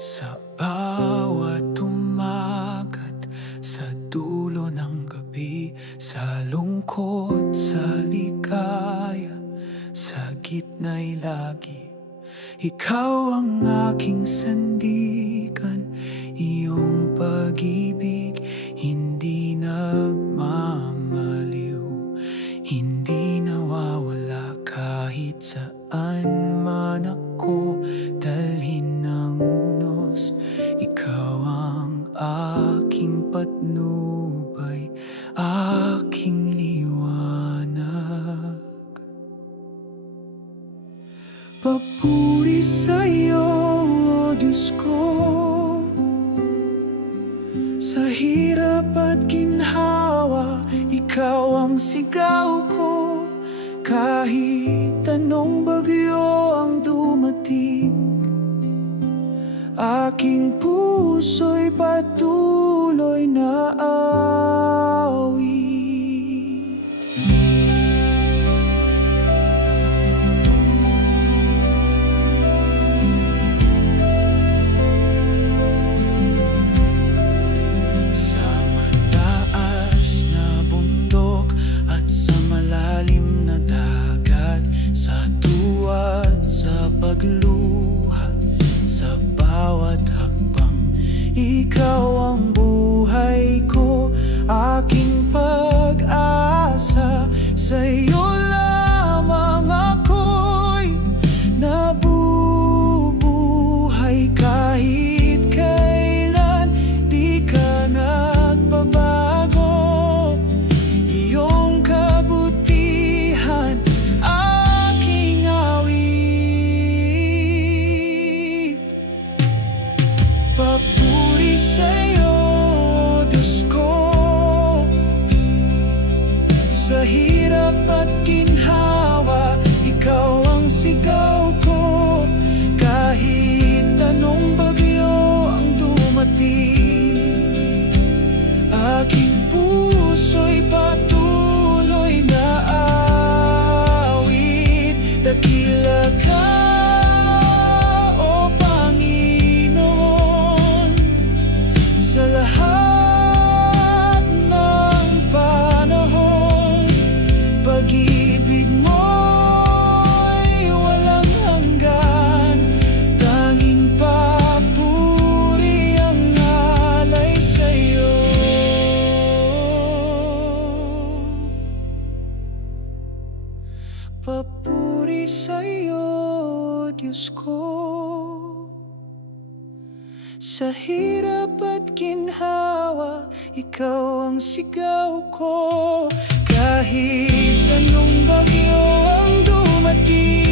Sa bawat umagat, sa dulo ng gabi, sa lungkot, sa ligaya, sa gitna'y lagi ikaw ang aking sandigan. Iyong pag-ibig hindi nagmamaliw, hindi nawawala kahit saan man ako dalhin ng unos. Ikaw ang aking patnubay, aking liwanag. Papuri sa'yo, O Diyos ko, sa hirap at ginhawa, ikaw ang sigaw ko. Kahit anong bagyo ang dumating, aking puso'y patuloy na awit. Sa mataas na bundok at sa malalim na dagat, sa tuwa at sa pagluha, sa bawat hakbang, ikaw ang buhay ko, aking pag-asa. Sa'yo lamang ako'y nabubuhay, kahit kailan di ka nagbabago. Iyong kabutihan aking awit. Papuri sa'yo, O Diyos ko, sa hirap at ginhawa, ikaw ang sigaw ko. Kahit anong bagyo ang dumating, aking puso'y patuloy na awit. Dakila ka, O Panginoon, sa lahat ng panahon. Pag-ibig mo'y walang hanggan, tanging papuri ang alay sa'yo. Papuri sa'yo, Diyos ko, sa hirap at ginhawa, ikaw ang sigaw ko. Kahit anong bagyo ang dumating,